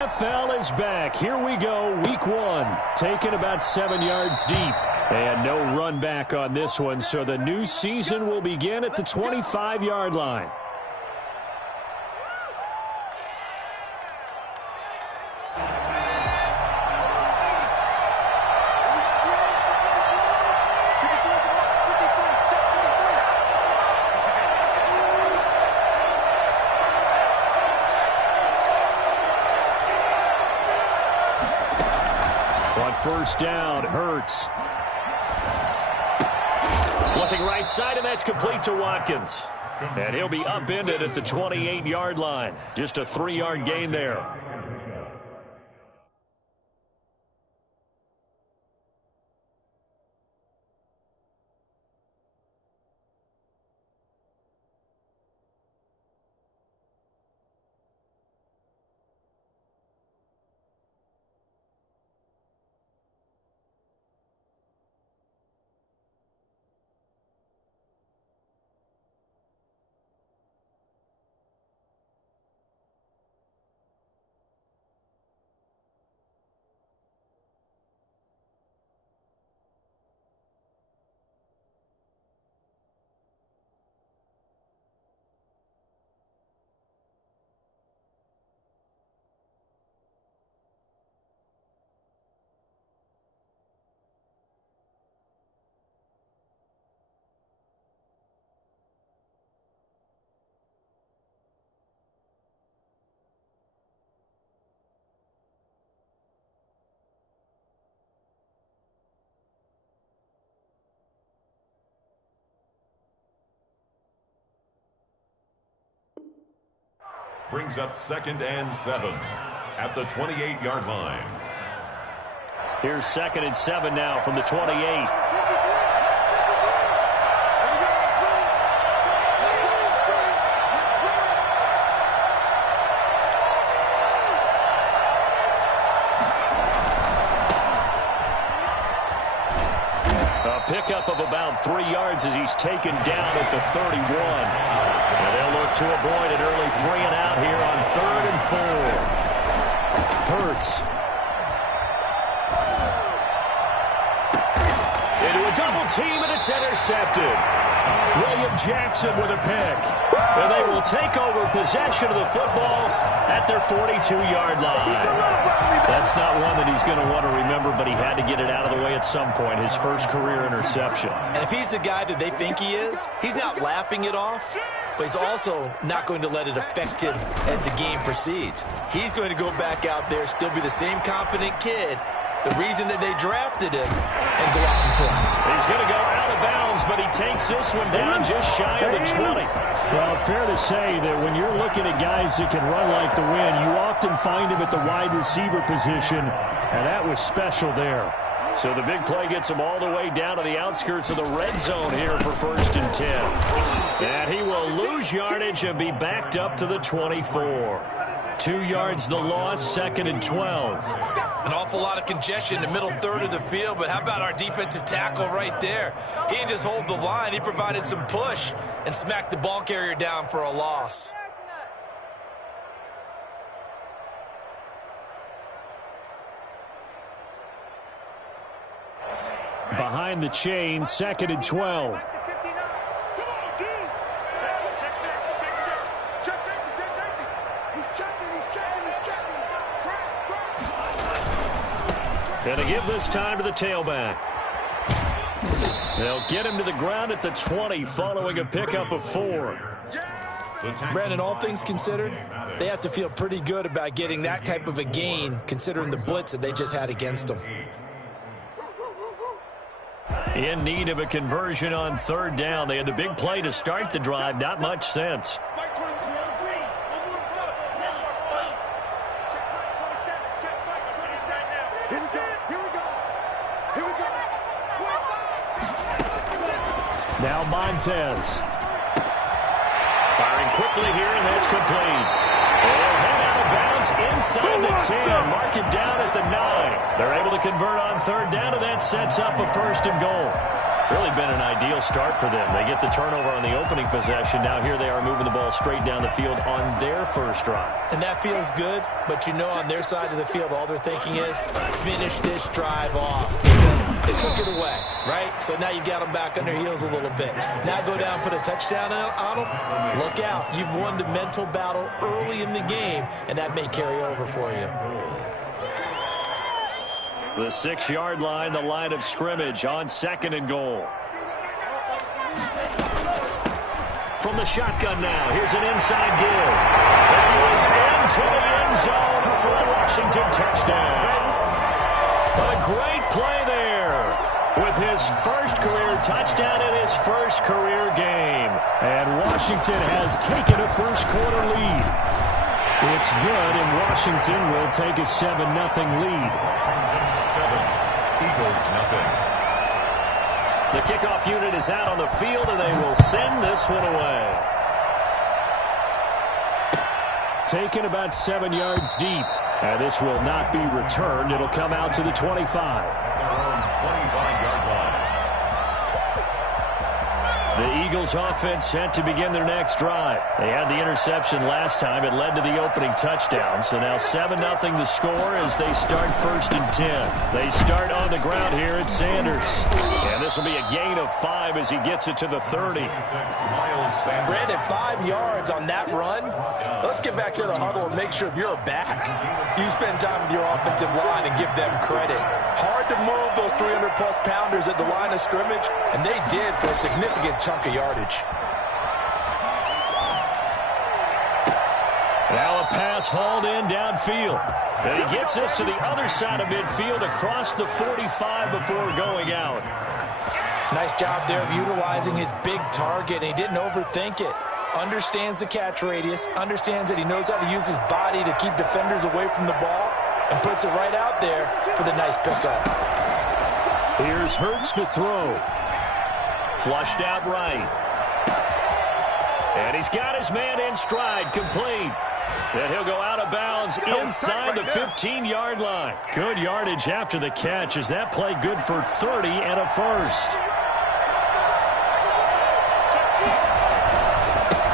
NFL is back. Here we go, week one. Taken about 7 yards deep. And no run back on this one, so the new season will begin at the 25-yard line. On first down, Hurts. Looking right side, and that's complete to Watkins. And he'll be upended at the 28-yard line. Just a 3-yard gain there. Brings up 2nd and 7 at the 28-yard line. Here's 2nd and 7 now from the 28. A pickup of about 3 yards as he's taken down at the 31. And they'll look to avoid an early 3-and-out here on 3rd and 4. Hurts. Into a double team, and it's intercepted. William Jackson with a pick. And they will take over possession of the football at their 42-yard line. That's not one that he's going to want to remember, but he had to get it out of the way at some point, his first career interception. And if he's the guy that they think he is, he's not laughing it off, but he's also not going to let it affect him as the game proceeds. He's going to go back out there, still be the same confident kid, the reason that they drafted him, and go out and play. He's going to go out of bounds, but he takes this one down just shy of the 20. Well, fair to say that when you're looking at guys that can run like the wind, you often find him at the wide receiver position, and that was special there. So the big play gets him all the way down to the outskirts of the red zone here for 1st and 10. And he will lose yardage and be backed up to the 24. 2 yards the loss, 2nd and 12. An awful lot of congestion in the middle third of the field, but how about our defensive tackle right there? He didn't just hold the line, he provided some push and smacked the ball carrier down for a loss. Behind the chain, 2nd and 12. And to give this time to the tailback. They'll get him to the ground at the 20 following a pickup of 4. Brandon, all things considered, they have to feel pretty good about getting that type of a gain considering the blitz that they just had against them. In need of a conversion on 3rd down. They had the big play to start the drive. Not much sense. Now Montez. Firing quickly here, and that's complete. They'll head out of bounds inside the 10. Mark it down at the 9. They're able to convert on 3rd down, and that sets up a 1st and goal. Really been an ideal start for them. They get the turnover on the opening possession. Now here they are moving the ball straight down the field on their first drive. And that feels good, but you know on their side of the field, all they're thinking is finish this drive off because they took it away, right? So now you got them back on their heels a little bit. Now go down, put a touchdown on them. Look out. You've won the mental battle early in the game, and that may carry over for you. The 6-yard line, the line of scrimmage on 2nd and goal. From the shotgun now, here's an inside give. And he is into the end zone for a Washington touchdown. A great play there with his first career touchdown in his first career game. And Washington has taken a first-quarter lead. It's good, and Washington will take a 7-0 lead. Eagles nothing. The kickoff unit is out on the field, and they will send this one away. Taken about 7 yards deep. And this will not be returned. It'll come out to the 25. Their own 25-yard line. The Eagles offense set to begin their next drive. They had the interception last time. It led to the opening touchdown. So now 7-0 the score as they start 1st and 10. They start on the ground here at Sanders. And this will be a gain of 5 as he gets it to the 30. Brandon, 5 yards on that run. Let's get back to the huddle and make sure if you're back, you spend time with your offensive line and give them credit. Hard to move those 300-plus pounders at the line of scrimmage, and they did for a significant chunk of yardage. Now a pass hauled in downfield. And he gets this to the other side of midfield across the 45 before going out. Nice job there of utilizing his big target. He didn't overthink it. Understands the catch radius, understands that he knows how to use his body to keep defenders away from the ball, and puts it right out there for the nice pickup. Here's Hurts to throw. Flushed out right. And he's got his man in stride, complete. And he'll go out of bounds inside the 15-yard line. Good yardage after the catch. Is that play good for 30 and a first?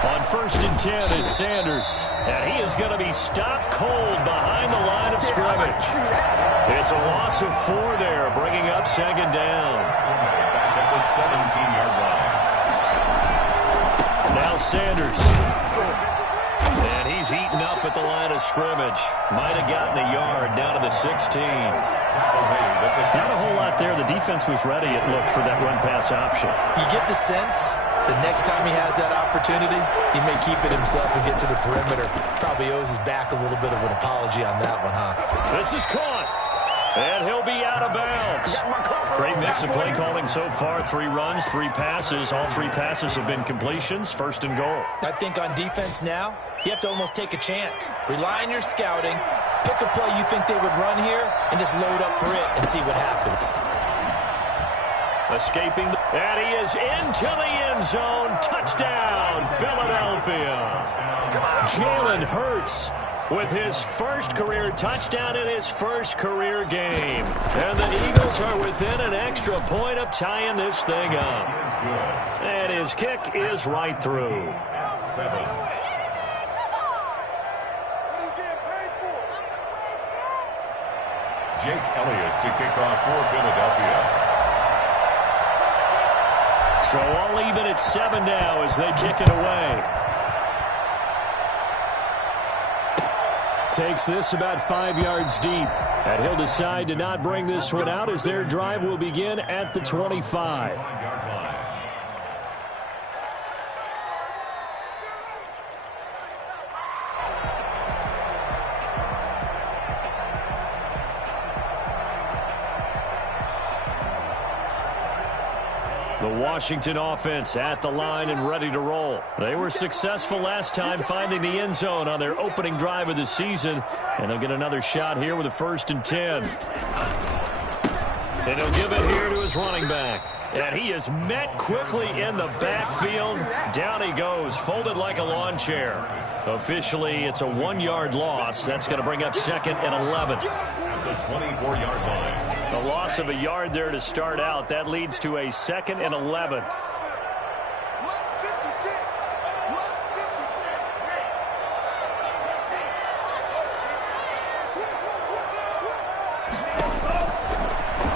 On 1st and 10, it's Sanders. And he is going to be stopped cold behind the line of scrimmage. It's a loss of 4 there, bringing up 2nd down. Back at the 17-yard line. Now Sanders. And he's eaten up at the line of scrimmage. Might have gotten a yard down to the 16. Not a whole lot there. The defense was ready, it looked, for that run-pass option. You get the sense the next time he has that opportunity, he may keep it himself and get to the perimeter. Probably owes his back a little bit of an apology on that one, huh? This is caught. And he'll be out of bounds. Great mix of play calling so far. 3 runs, 3 passes. All 3 passes have been completions. 1st and goal. I think on defense now, you have to almost take a chance. Rely on your scouting. Pick a play you think they would run here and just load up for it and see what happens. Escaping. And he is into the end zone. Touchdown, Philadelphia. Jalen Hurts with his first career touchdown in his first career game. And the Eagles are within an extra point of tying this thing up. And his kick is right through. 7. Jake Elliott to kick off for Philadelphia. So all even at 7 now as they kick it away. Takes this about 5 yards deep. And he'll decide to not bring this one out as their drive will begin at the 25. The Washington offense at the line and ready to roll. They were successful last time finding the end zone on their opening drive of the season. And they'll get another shot here with a 1st and 10. And he'll give it here to his running back. And he is met quickly in the backfield. Down he goes, folded like a lawn chair. Officially, it's a 1-yard loss. That's going to bring up 2nd and 11. At the 24-yard line, A loss of a yard there to start out. That leads to a 2nd and 11.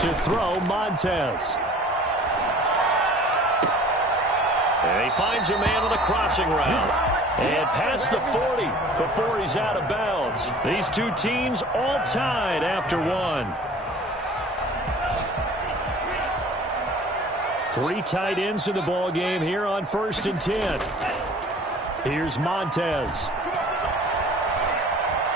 To throw, Montez. And he finds a man on the crossing route. And past the 40 before he's out of bounds. These two teams all tied after one. 3 tight ends in the ball game here on 1st and 10. Here's Montez.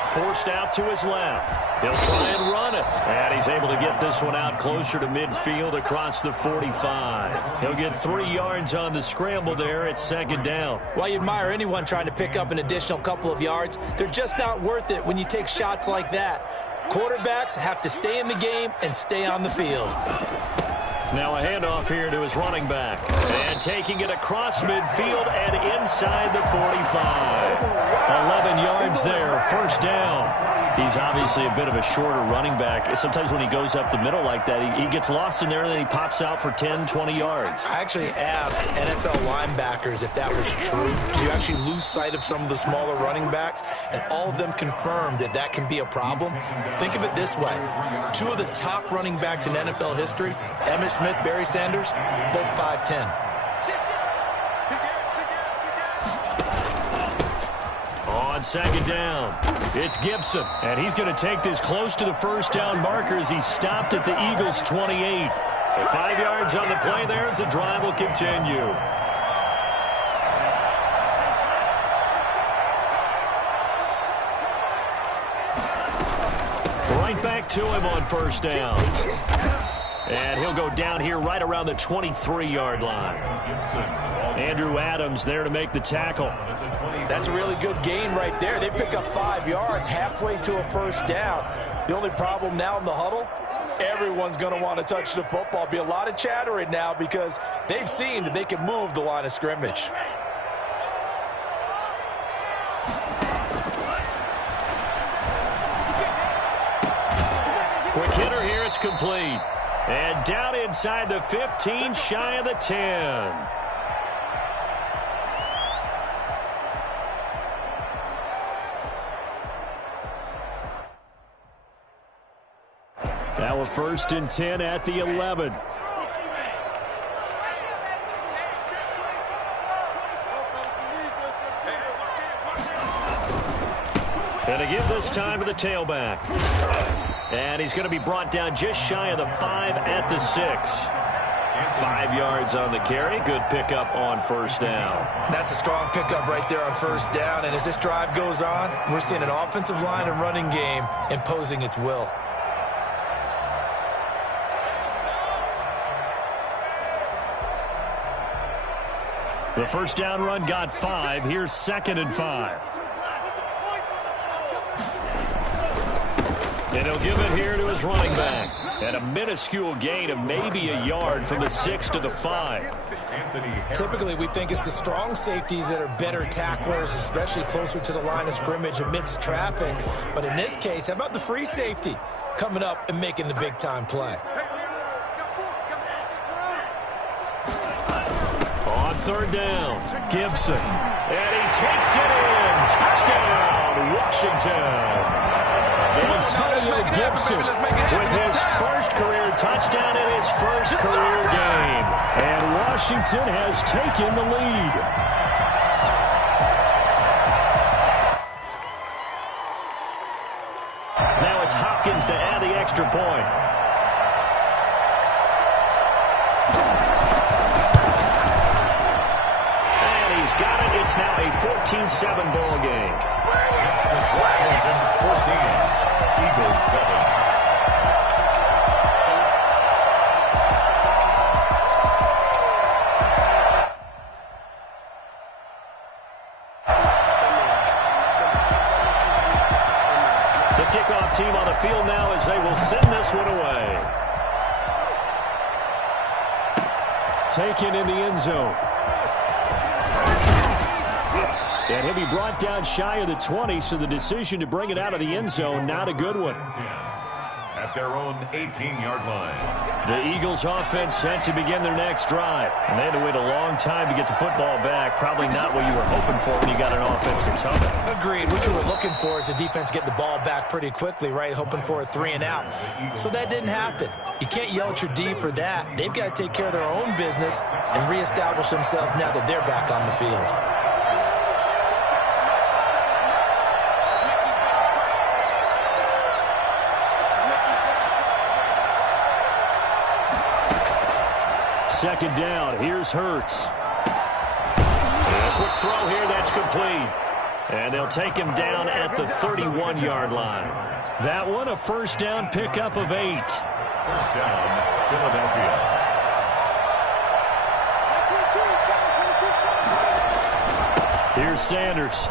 Forced out to his left. He'll try and run it. And he's able to get this one out closer to midfield across the 45. He'll get 3 yards on the scramble there at 2nd down. While you admire anyone trying to pick up an additional couple of yards, they're just not worth it when you take shots like that. Quarterbacks have to stay in the game and stay on the field. Now a handoff here to his running back. And taking it across midfield and inside the 45. 11 yards there, 1st down. He's obviously a bit of a shorter running back. Sometimes when he goes up the middle like that, he gets lost in there and then he pops out for 10, 20 yards. I actually asked NFL linebackers if that was true. Do you actually lose sight of some of the smaller running backs? And all of them confirmed that that can be a problem. Think of it this way. 2 of the top running backs in NFL history, Emmitt Smith, Barry Sanders, both 5'10". On 2nd down, it's Gibson. And he's going to take this close to the 1st down marker as he stopped at the Eagles' 28. And 5 yards on the play there as the drive will continue. Right back to him on 1st down. And he'll go down here right around the 23-yard line. Andrew Adams there to make the tackle. That's a really good gain right there. They pick up 5 yards halfway to a 1st down. The only problem now in the huddle, everyone's going to want to touch the football. Be a lot of chattering now because they've seen that they can move the line of scrimmage. Quick hitter here, it's complete. And down inside the 15, shy of the 10. Now a 1st and 10 at the 11. And to give this time to the tailback. And he's going to be brought down just shy of the 5 at the 6. 5 yards on the carry. Good pickup on 1st down. That's a strong pickup right there on 1st down. And as this drive goes on, we're seeing an offensive line and running game imposing its will. The 1st down run got 5. Here's 2nd and 5. And he'll give it here to his running back. And a minuscule gain of maybe a yard from the 6 to the 5. Typically, we think it's the strong safeties that are better tacklers, especially closer to the line of scrimmage amidst traffic. But in this case, how about the free safety coming up and making the big-time play? On 3rd down, Gibson. And he takes it in. Touchdown, Washington. Antonio Gibson with his 1st career touchdown in his 1st career game. And Washington has taken the lead. Now it's Hopkins to add the extra point. And he's got it. It's now a 14-7 ball game. Washington 14, Eagles 7. The kickoff team on the field now as they will send this one away. Taken in the end zone. And he'll be brought down shy of the 20, so the decision to bring it out of the end zone, not a good one. at their own 18-yard line. The Eagles offense set to begin their next drive. And they had to wait a long time to get the football back. Probably not what you were hoping for when you got an offense that's humming. Agreed. What you were looking for is the defense getting the ball back pretty quickly, right? Hoping for a 3-and-out. So that didn't happen. You can't yell at your D for that. They've got to take care of their own business and reestablish themselves now that they're back on the field. Second down. Here's Hurts. And a quick throw here. That's complete. And they'll take him down at the 31-yard line. That one, a first down pickup of 8. First down, Philadelphia. Here's Sanders.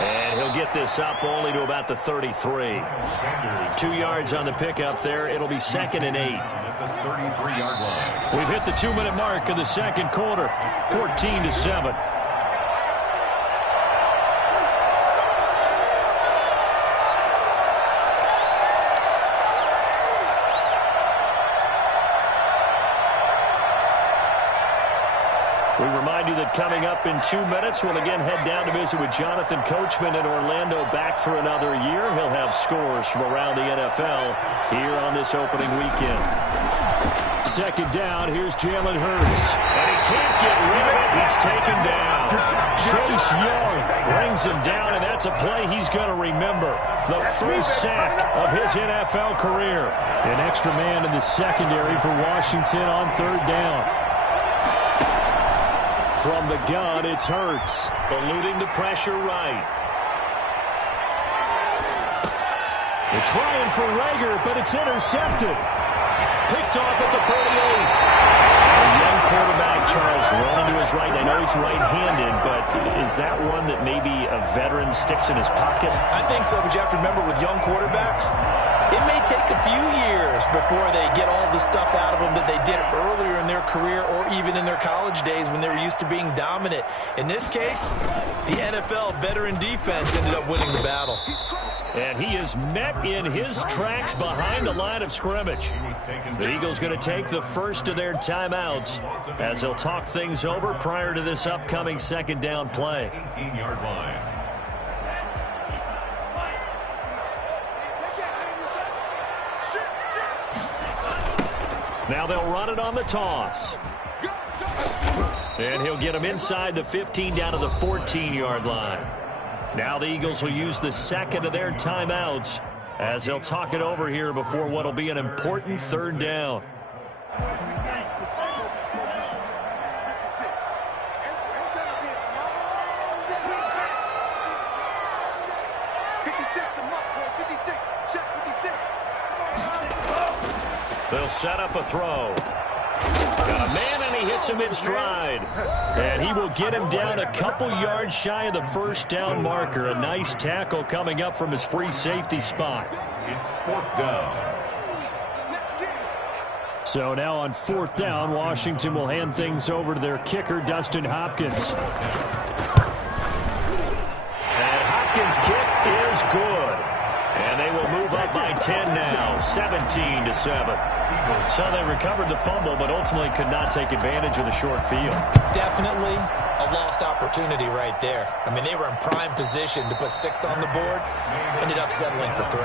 And he'll get this up only to about the 33. 2 yards on the pickup there. It'll be second and 8. The 33-yard line. We've hit the 2-minute mark of the second quarter, 14-7. We remind you that coming up in 2 minutes, we'll again head down to visit with Jonathan Coachman in Orlando, back for another year. He'll have scores from around the NFL here on this opening weekend. Second down, here's Jalen Hurts. And he can't get rid of it. He's taken down. Chase Young brings him down, and that's a play he's going to remember. The first sack of his NFL career. An extra man in the secondary for Washington on third down. From the gun, it's Hurts, eluding the pressure right. They're trying for Rager, but it's intercepted. Picked off at the 38. A young quarterback, Charles, rolling to his right. I know he's right-handed, but is that one that maybe a veteran sticks in his pocket? I think so, but you have to remember with young quarterbacks, it may take a few years before they get all the stuff out of them that they did earlier in their career or even in their college days when they were used to being dominant. In this case, the NFL veteran defense ended up winning the battle. And he is met in his tracks behind the line of scrimmage. The Eagles going to take the first of their timeouts as they'll talk things over prior to this upcoming second down play. 18-yard line. Now they'll run it on the toss. And he'll get him inside the 15 down to the 14-yard line. Now the Eagles will use the second of their timeouts as they'll talk it over here before what will be an important third down. They'll set up a throw. Got a man, and he hits him in stride. And he will get him down a couple yards shy of the first down marker. A nice tackle coming up from his free safety spot. It's fourth down. So now on fourth down, Washington will hand things over to their kicker, Dustin Hopkins. And Hopkins' kick is good. And they will move up by 10 now, 17-7. So they recovered the fumble, but ultimately could not take advantage of the short field. Definitely a lost opportunity right there. I mean, they were in prime position to put 6 on the board, ended up settling for 3.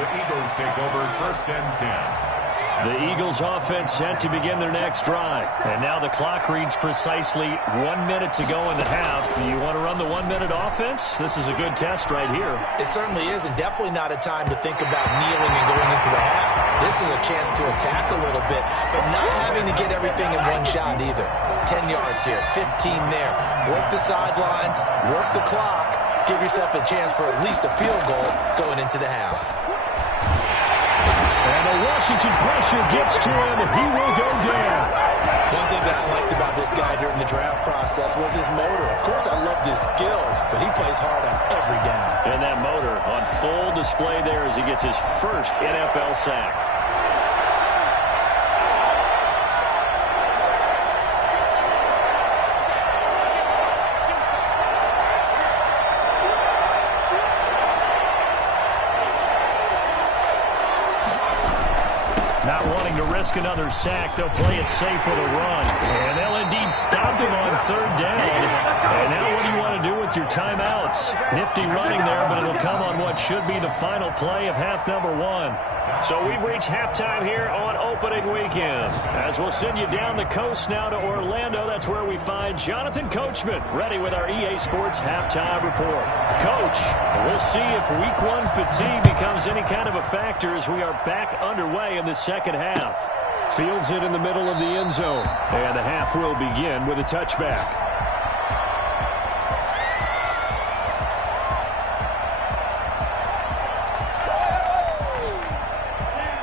The Eagles take over first and 10. The Eagles offense set to begin their next drive. And now the clock reads precisely 1 minute to go in the half. You want to run the 1 minute offense? This is a good test right here. It certainly is, and definitely not a time to think about kneeling and going into the half. This is a chance to attack a little bit, but not having to get everything in one shot either. 10 yards here, 15 there. Work the sidelines, work the clock, give yourself a chance for at least a field goal going into the half. And the Washington pressure gets to him, and he will go down. One thing that I liked about this guy during the draft process was his motor. Of course, I loved his skills, but he plays hard on every down. And that motor on full display there as he gets his first NFL sack. Not wanting to risk another sack, they'll play it safe with a run. And they'll indeed stop him on third down. And now what do you want to do with your timeouts? Nifty running there, but it'll come on what should be the final play of half number 1. So we've reached halftime here on opening weekend. As we'll send you down the coast now to Orlando, that's where we find Jonathan Coachman ready with our EA Sports halftime report. Coach, we'll see if week 1 fatigue becomes any kind of a factor as we are back underway in the second half. Fields it in the middle of the end zone. And the half will begin with a touchback.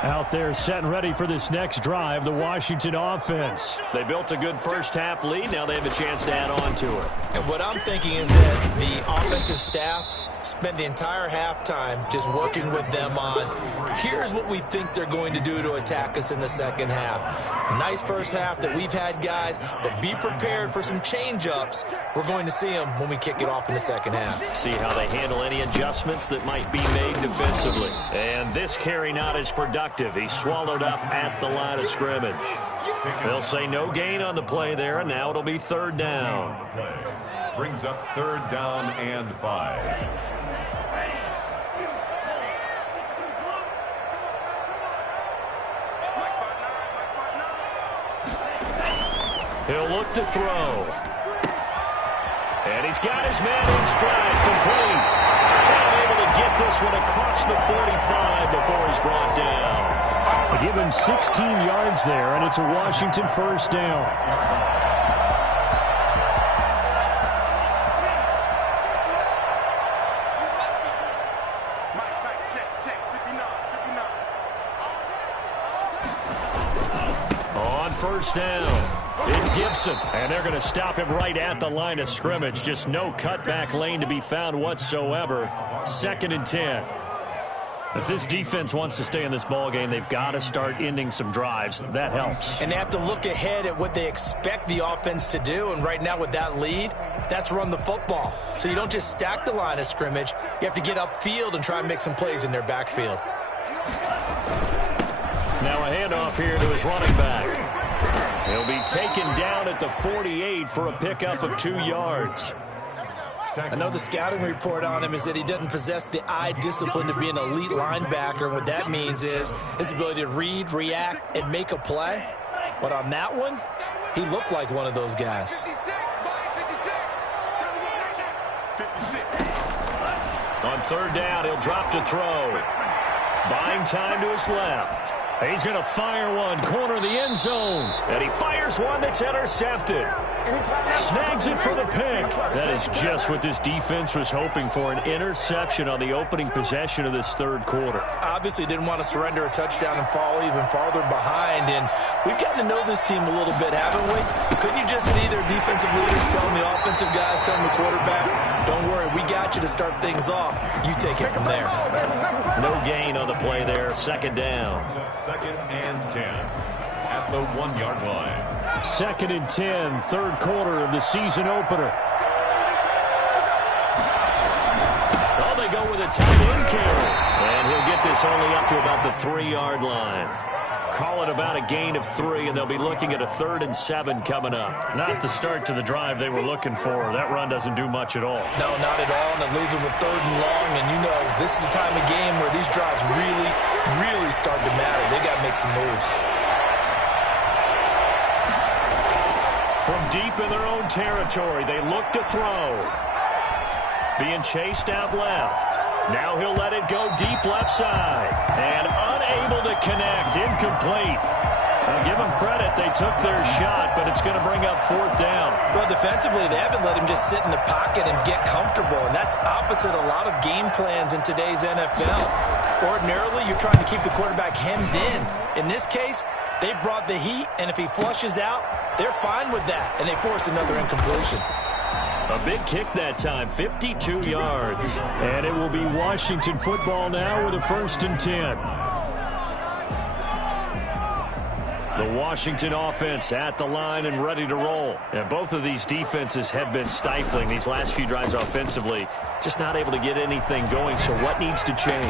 Out there set and ready for this next drive, the Washington offense. They built a good first half lead. Now they have a chance to add on to it. And what I'm thinking is that the offensive staff spent the entire halftime just working with them on, here's what we think they're going to do to attack us in the second half. Nice first half that we've had, guys, but be prepared for some change-ups. We're going to see them when we kick it off in the second half. See how they handle any adjustments that might be made defensively. And this carry not as productive. He's swallowed up at the line of scrimmage. They'll say no gain on the play there, and now it'll be third down. Brings up third down and 5. He'll look to throw. And he's got his man in stride, complete. And able to get this one across the 45 before he's brought down. They give him 16 yards there, and it's a Washington first down. First down. It's Gibson, and they're going to stop him right at the line of scrimmage. Just no cutback lane to be found whatsoever. Second and 10. If this defense wants to stay in this ballgame, they've got to start ending some drives. That helps. And they have to look ahead at what they expect the offense to do. And right now with that lead, that's run the football. So you don't just stack the line of scrimmage. You have to get upfield and try and make some plays in their backfield. Now a handoff here to his running back. He'll be taken down at the 48 for a pickup of 2 yards. I know the scouting report on him is that he doesn't possess the eye discipline to be an elite linebacker. And what that means is his ability to read, react, and make a play. But on that one, he looked like one of those guys. On third down, he'll drop to throw. Buying time to his left. He's going to fire one, corner of the end zone. And he fires one that's intercepted. Snags it for the pick. That is just what this defense was hoping for, an interception on the opening possession of this third quarter. Obviously didn't want to surrender a touchdown and fall even farther behind. And we've gotten to know this team a little bit, haven't we? Couldn't you just see their defensive leaders telling the offensive guys, telling the quarterback, don't worry, we got you to start things off. You take it from there. No gain on the play there. Second down. Second and 10 at the 1 yard line. Second and 10, third quarter of the season opener. Oh, they go with a tight end carry. And he'll get this only up to about the 3 yard line. Call it about a gain of 3, and they'll be looking at a 3rd and 7 coming up. Not the start to the drive they were looking for. That run doesn't do much at all. No, not at all, and it leaves them with 3rd and long. And you know, this is the time of game where these drives really start to matter. They got to make some moves. From deep in their own territory, they look to throw. Being chased out left. Now he'll let it go deep left side. And unable to connect. Incomplete. I'll give them credit. They took their shot, but it's going to bring up 4th down. Well, defensively, they haven't let him just sit in the pocket and get comfortable, and that's opposite a lot of game plans in today's NFL. Ordinarily, you're trying to keep the quarterback hemmed in. In this case, they brought the heat, and if he flushes out, they're fine with that, and they force another incompletion. A big kick that time, 52 yards. And it will be Washington football now with a 1st and 10. The Washington offense at the line and ready to roll. And both of these defenses have been stifling these last few drives offensively. Just not able to get anything going, so what needs to change?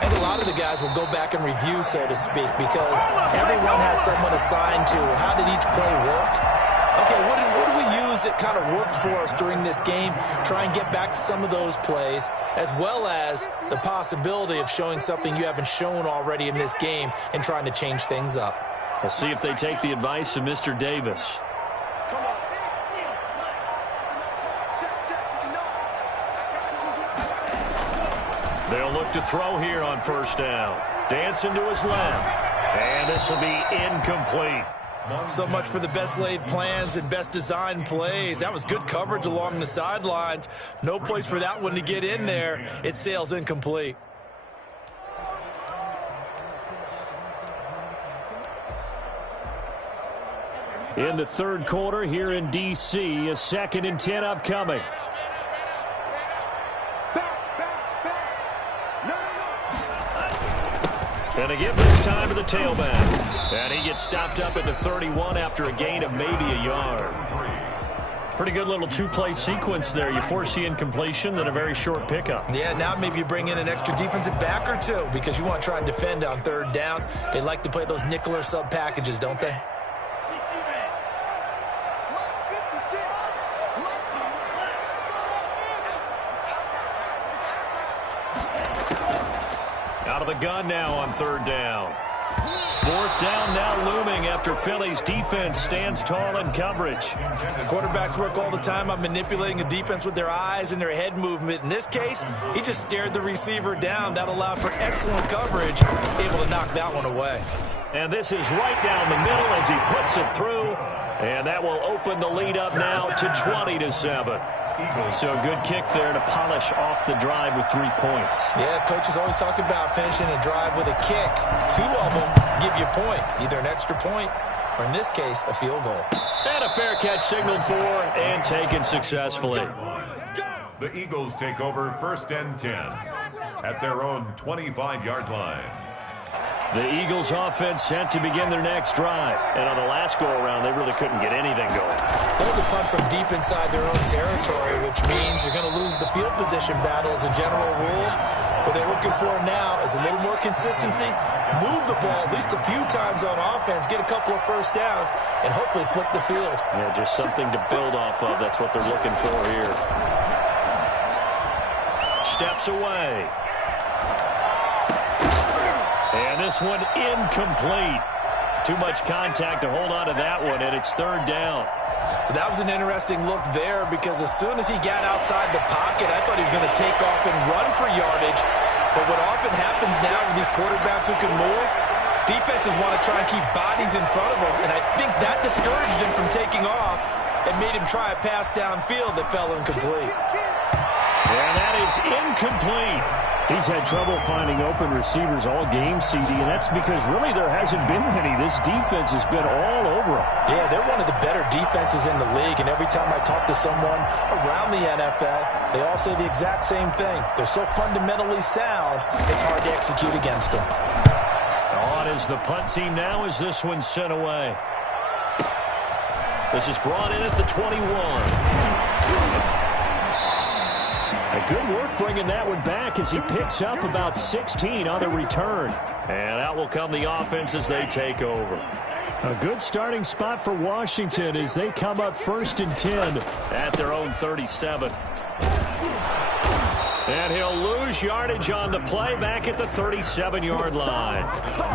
And a lot of the guys will go back and review, so to speak, because everyone has someone assigned to how did each play work. Okay, what do we use that kind of worked for us during this game? Try and get back to some of those plays, as well as the possibility of showing something you haven't shown already in this game and trying to change things up. We'll see if they take the advice of Mr. Davis. They'll look to throw here on first down. Dancing to his left. And this will be incomplete. So much for the best laid plans and best designed plays. That was good coverage along the sidelines. No place for that one to get in there. It sails incomplete. In the third quarter here in D.C., a 2nd and 10 upcoming. And a give this time to the tailback. And he gets stopped up at the 31 after a gain of maybe a yard. Pretty good little two-play sequence there. You force the incompletion, then a very short pickup. Yeah, now maybe you bring in an extra defensive back or two because you want to try and defend on third down. They like to play those nickel or sub packages, don't they? Out of the gun now on third down. Fourth down now looming after Philly's defense stands tall in coverage. Quarterbacks work all the time on manipulating a defense with their eyes and their head movement. In this case, he just stared the receiver down. That allowed for excellent coverage, able to knock that one away. And this is right down the middle as he puts it through. And that will open the lead up now to 20-7. So a good kick there to polish off the drive with 3 points. Yeah, coaches always talk about finishing a drive with a kick. 2 of them give you points, either an extra point or, in this case, a field goal. And a fair catch signaled for and taken successfully. The Eagles take over 1st and 10 at their own 25-yard line. The Eagles offense set to begin their next drive. And on the last go-around, they really couldn't get anything going. They're to punt from deep inside their own territory, which means you're going to lose the field position battle as a general rule. What they're looking for now is a little more consistency, move the ball at least a few times on offense, get a couple of first downs, and hopefully flip the field. Yeah, just something to build off of. That's what they're looking for here. Steps away. And this one incomplete. Too much contact to hold on to that one, and it's third down. That was an interesting look there because as soon as he got outside the pocket, I thought he was going to take off and run for yardage. But what often happens now with these quarterbacks who can move, defenses want to try and keep bodies in front of them, and I think that discouraged him from taking off and made him try a pass downfield that fell incomplete. And that is incomplete. He's had trouble finding open receivers all game, CD, and that's because really there hasn't been any. This defense has been all over him. Yeah, they're one of the better defenses in the league, and every time I talk to someone around the NFL, they all say the exact same thing. They're so fundamentally sound, it's hard to execute against them. On is the punt team now as this one's sent away. This is brought in at the 21. Good work bringing that one back as he picks up about 16 on the return. And out will come the offense as they take over. A good starting spot for Washington as they come up 1st and 10 at their own 37. And he'll lose yardage on the play back at the 37-yard line.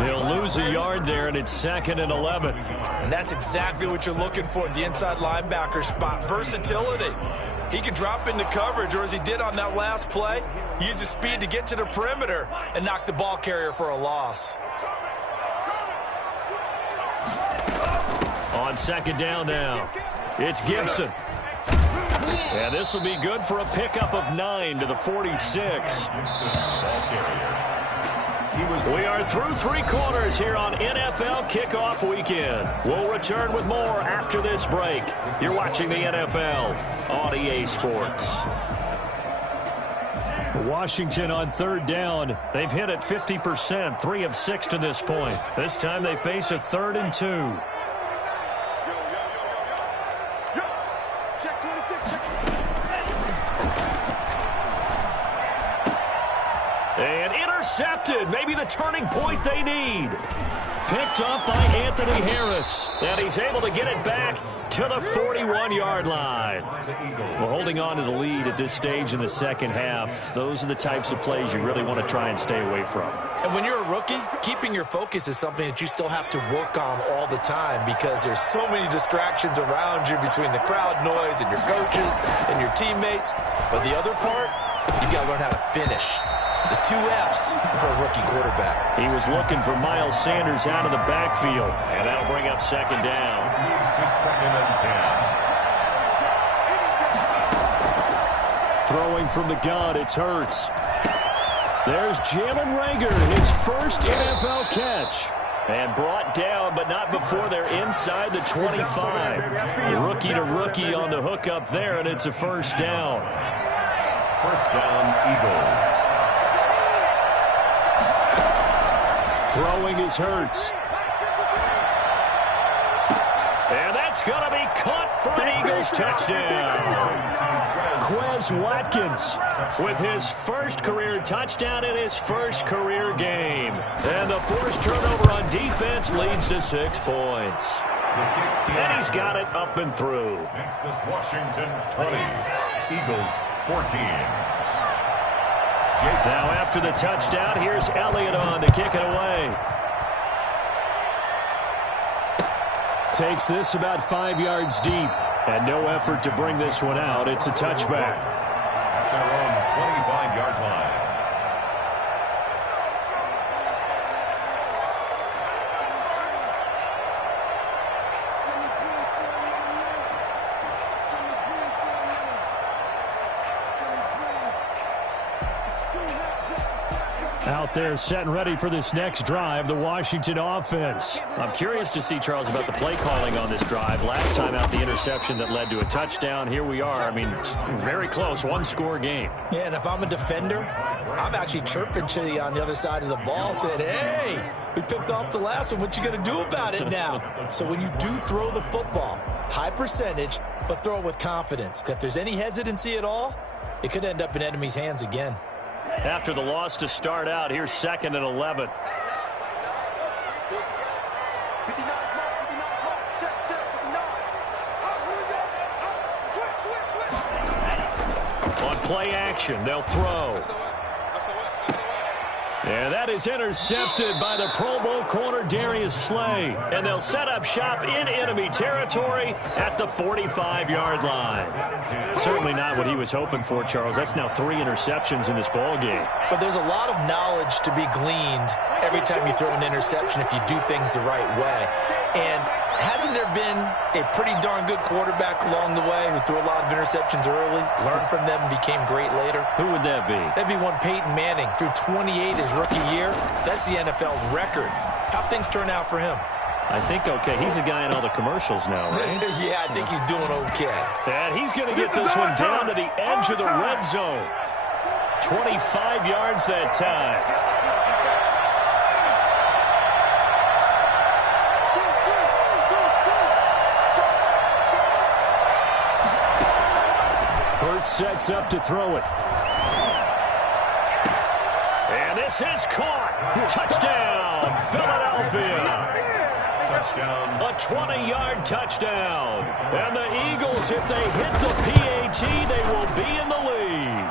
He'll lose a yard there, and it's 2nd and 11. And that's exactly what you're looking for in the inside linebacker spot. Versatility. He can drop into coverage, or as he did on that last play, use his speed to get to the perimeter and knock the ball carrier for a loss. On 2nd down now, it's Gibson. And this will be good for a pickup of 9 to the 46. We are through 3 quarters here on NFL Kickoff Weekend. We'll return with more after this break. You're watching the NFL on EA Sports. Washington on 3rd down. They've hit it 50%, 3 of 6 to this point. This time they face a 3rd and 2. And intercepted. Maybe the turning point they need. Picked up by Anthony Harris. And he's able to get it back to the 41-yard line. We're holding on to the lead at this stage in the second half. Those are the types of plays you really want to try and stay away from. And when you're a rookie, keeping your focus is something that you still have to work on all the time because there's so many distractions around you between the crowd noise and your coaches and your teammates. But the other part, you've got to learn how to finish. The 2 F's for a rookie quarterback. He was looking for Miles Sanders out of the backfield, and that'll bring up second down. Moves to 2nd and 10. Throwing from the gun, it's Hurts. There's Jalen Reagor, his first NFL catch. And brought down, but not before they're inside the 25. Rookie to rookie on the hook up there, and it's a first down. First down, Eagles. Throwing is Hurts. And that's going to be caught for an Eagles touchdown. Quez Watkins with his first career touchdown in his first career game. And the forced turnover on defense leads to 6 points. And he's got it up and through. Makes this Washington 20. Eagles 14. Now after the touchdown, here's Elliott on to kick it away. Takes this about 5 yards deep. And no effort to bring this one out. It's a touchback. At their own 25-yard line. Out there set and ready for this next drive, the Washington offense. I'm curious to see, Charles, about the play calling on this drive. Last time out, the interception that led to a touchdown. Here we are. I mean, very close, 1-score game. Yeah, and if I'm a defender, I'm actually chirping to you on the other side of the ball, saying, hey, we picked off the last one. What you going to do about it now? So when you do throw the football, high percentage, but throw it with confidence. If there's any hesitancy at all, it could end up in enemy's hands again. After the loss to start out, here's 2nd and 11. On play action, they'll throw. And that is intercepted by the Pro Bowl corner Darius Slay. And they'll set up shop in enemy territory at the 45-yard line. Certainly not what he was hoping for, Charles. That's now 3 interceptions in this ball game. But there's a lot of knowledge to be gleaned every time you throw an interception if you do things the right way. And hasn't there been a pretty darn good quarterback along the way who threw a lot of interceptions early, learned from them, and became great later? Who would that be? That'd be one Peyton Manning. Threw 28 his rookie year. That's the NFL record. How'd things turn out for him? I think okay. He's a guy in all the commercials now, right? Yeah, I think he's doing okay. And he's going to get this one down to the edge of the red zone. 25 yards that time. Sets up to throw it. And this is caught. Touchdown, Philadelphia. Touchdown. A 20-yard touchdown. And the Eagles, if they hit the PAT, they will be in the lead.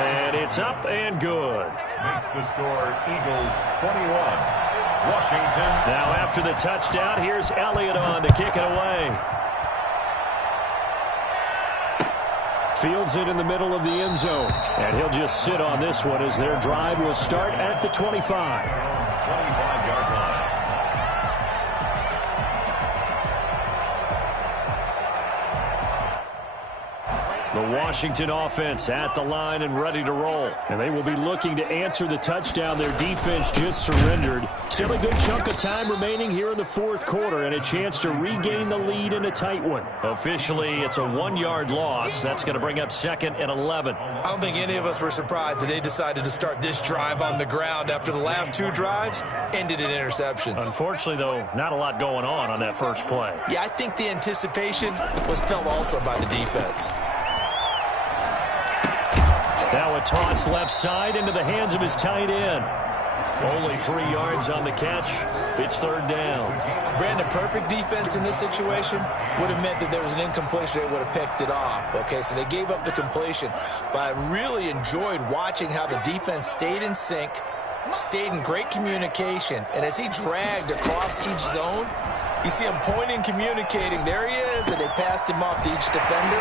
And it's up and good. Makes the score Eagles 21. Washington. Now after the touchdown, here's Elliott on to kick it away. Fields it in the middle of the end zone. And he'll just sit on this one as their drive will start at the 25. 25-yard line. The Washington offense at the line and ready to roll. And they will be looking to answer the touchdown their defense just surrendered. Still a good chunk of time remaining here in the 4th quarter and a chance to regain the lead in a tight one. Officially, it's a 1-yard loss. That's going to bring up 2nd and 11. I don't think any of us were surprised that they decided to start this drive on the ground after the last 2 drives ended in interceptions. Unfortunately, though, not a lot going on that first play. Yeah, I think the anticipation was felt also by the defense. Now a toss left side into the hands of his tight end. Only 3 yards on the catch. It's third down. Brandon, perfect defense in this situation would have meant that there was an incompletion. They would have picked it off. Okay, so they gave up the completion. But I really enjoyed watching how the defense stayed in sync, stayed in great communication. And as he dragged across each zone, you see him pointing, communicating. There he is, and they passed him off to each defender.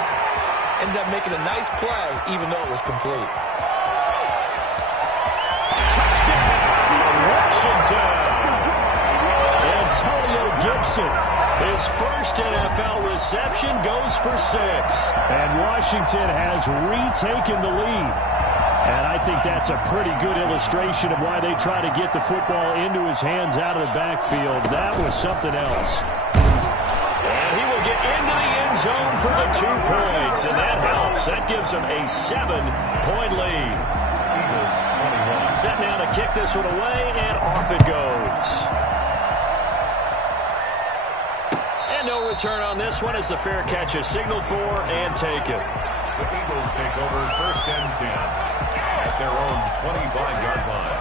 Ended up making a nice play, even though it was complete. Antonio Gibson, his first NFL reception, goes for 6. And Washington has retaken the lead. And I think that's a pretty good illustration of why they try to get the football into his hands out of the backfield. That was something else. And he will get into the end zone for the 2 points, and that helps. That gives him a 7-point lead. Eagles 21. Set now to kick this one away, and off it goes. And no return on this one as the fair catch is signaled for and taken. The Eagles take over first and 10 at their own 25-yard line.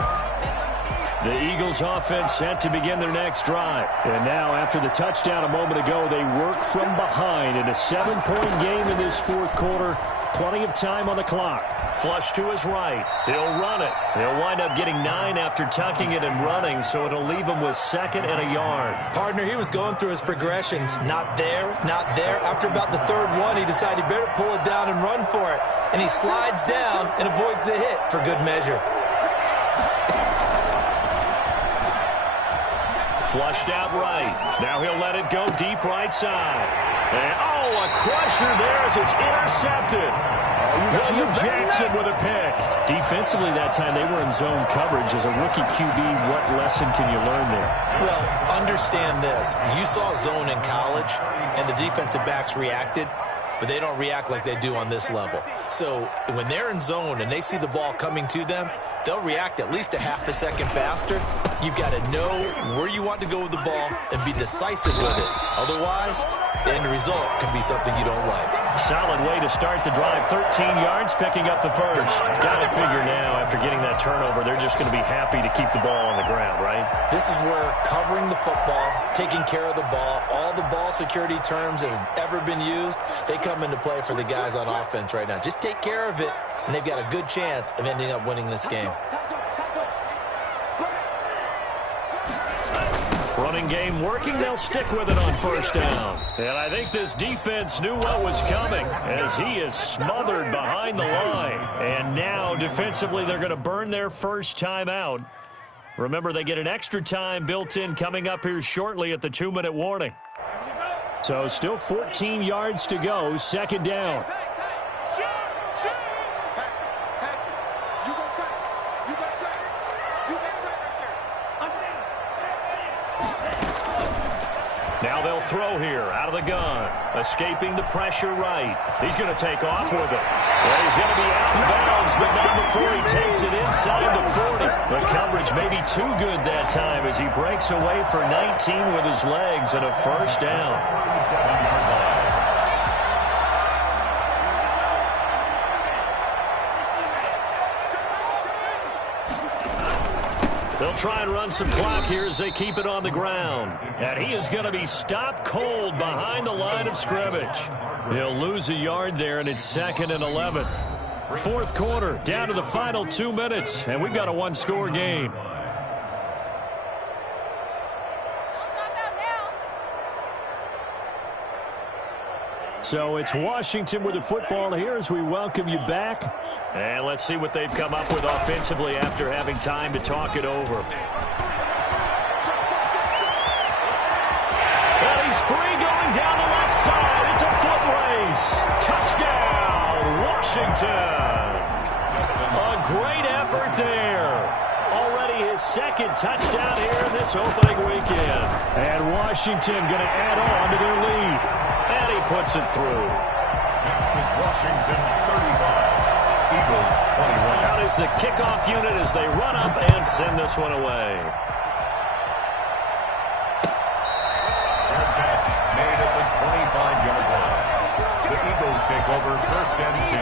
The Eagles offense set to begin their next drive. And now, after the touchdown a moment ago, they work from behind in a 7-point game in this fourth quarter. Plenty of time on the clock. Flush to his right. He'll run it. He'll wind up getting 9 after tucking it and running, so it'll leave him with 2nd and a yard. Partner, he was going through his progressions. Not there, not there. After about the 3rd one, he decided he better pull it down and run for it. And he slides down and avoids the hit for good measure. Flushed out right. Now he'll let it go deep right side. And, a crusher there as it's intercepted. William Jackson with a pick. Defensively that time, they were in zone coverage. As a rookie QB, what lesson can you learn there? Well, understand this. You saw zone in college, and the defensive backs reacted, but they don't react like they do on this level. So when they're in zone and they see the ball coming to them, they'll react at least a half a second faster. You've got to know where you want to go with the ball and be decisive with it. Otherwise, the end result can be something you don't like. Solid way to start the drive. 13 yards, picking up the first. Got to figure now, after getting that turnover, they're just going to be happy to keep the ball on the ground, right? This is where covering the football, taking care of the ball, all the ball security terms that have ever been used, they come into play for the guys on offense right now. Just take care of it, and they've got a good chance of ending up winning this game. Running game working. They'll stick with it on first down. And I think this defense knew what was coming as he is smothered behind the line. And now defensively they're going to burn their first time out. Remember, they get an extra time built in coming up here shortly at the 2-minute warning. So still 14 yards to go. 2nd down. Now they'll throw here out of the gun. Escaping the pressure right. He's going to take off with it. Well, he's going to be out of bounds, but not before he takes it inside the 40. The coverage may be too good that time as he breaks away for 19 with his legs and a first down. 37-yard line. They'll try and run some clock here as they keep it on the ground. And he is going to be stopped cold behind the line of scrimmage. He'll lose a yard there, and it's 2nd and 11. Fourth quarter, down to the final 2 minutes, and we've got a 1-score game. So it's Washington with the football here as we welcome you back. And let's see what they've come up with offensively after having time to talk it over. Well, he's free going down the left side. It's a foot race. Touchdown, Washington. A great effort there. Already his 2nd touchdown here in this opening weekend. And Washington going to add on to their lead. And he puts it through. Next is Washington 35. Eagles 21. Out is the kickoff unit as they run up and send this one away. Fair catch made at the 25-yard line. The Eagles take over first and 10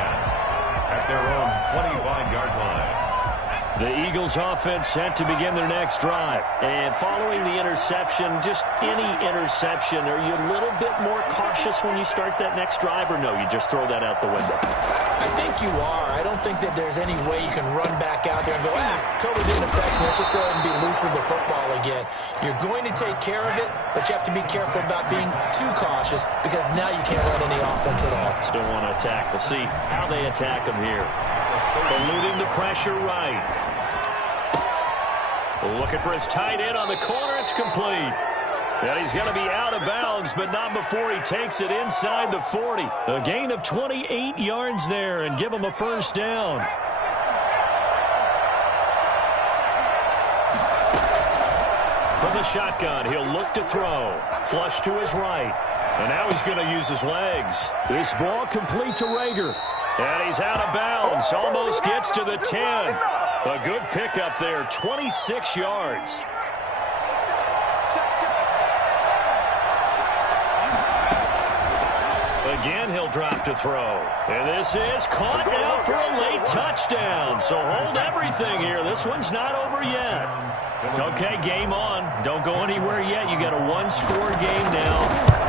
at their own 25-yard line. The Eagles offense set to begin their next drive. And following the interception, just any interception, are you a little bit more cautious when you start that next drive, or no, you just throw that out the window? I think you are. I don't think that there's any way you can run back out there and go, totally didn't affect me. Let's just go ahead and be loose with the football again. You're going to take care of it, but you have to be careful about being too cautious because now you can't run any offense at all. Still want to attack. We'll see how they attack them here. Eluding the pressure right. Looking for his tight end on the corner. It's complete. And he's going to be out of bounds, but not before he takes it inside the 40. A gain of 28 yards there and give him a first down. From the shotgun, he'll look to throw. Flush to his right. And now he's going to use his legs. This ball complete to Rager. And he's out of bounds. Almost gets to the 10. A good pickup there, 26 yards. Again, he'll drop to throw. And this is caught now for a late touchdown. So hold everything here. This one's not over yet. Okay, game on. Don't go anywhere yet. You got a one-score game now.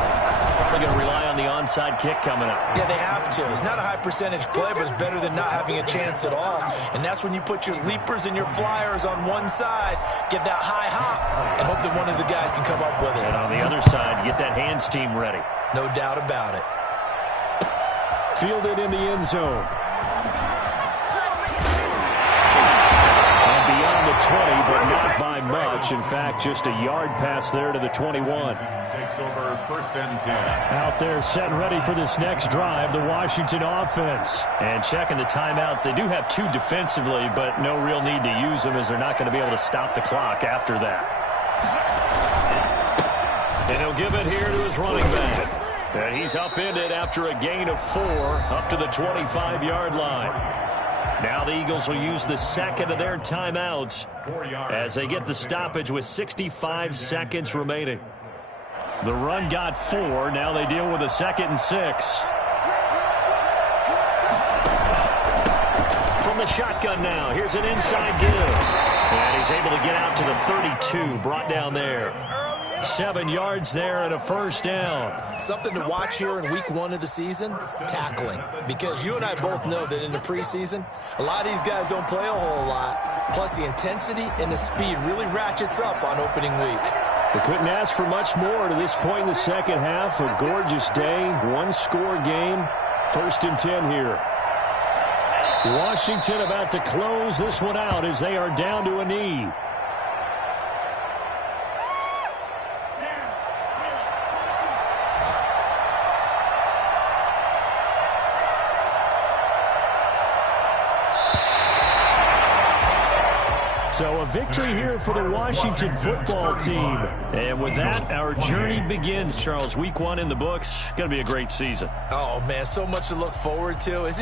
Probably going to rely on the onside kick coming up. Yeah, they have to. It's not a high percentage play, but it's better than not having a chance at all. And that's when you put your leapers and your flyers on one side, get that high hop, and hope that one of the guys can come up with it. And on the other side, get that hands team ready. No doubt about it. Fielded in the end zone. And beyond the 20, but not by much. In fact, just a yard pass there to the 21. Takes over first and 10. Out there set and ready for this next drive, the Washington offense. And checking the timeouts, they do have two defensively, but no real need to use them as they're not going to be able to stop the clock after that. And he'll give it here to his running back. And he's upended after a gain of 4 up to the 25-yard line. Now the Eagles will use the second of their timeouts as they get the stoppage with 65 seconds remaining. The run got 4. Now they deal with a 2nd and 6. From the shotgun now, here's an inside give. And he's able to get out to the 32, brought down there. 7 yards there and a first down. Something to watch here in week 1 of the season, tackling. Because you and I both know that in the preseason, a lot of these guys don't play a whole lot. Plus the intensity and the speed really ratchets up on opening week. They couldn't ask for much more to this point in the second half. A gorgeous day, one-score game. 1st and 10 here. Washington about to close this one out as they are down to a knee. So a victory here for the Washington football team. And with that, our journey begins, Charles. Week 1 in the books. Going to be a great season. Oh, man, so much to look forward to.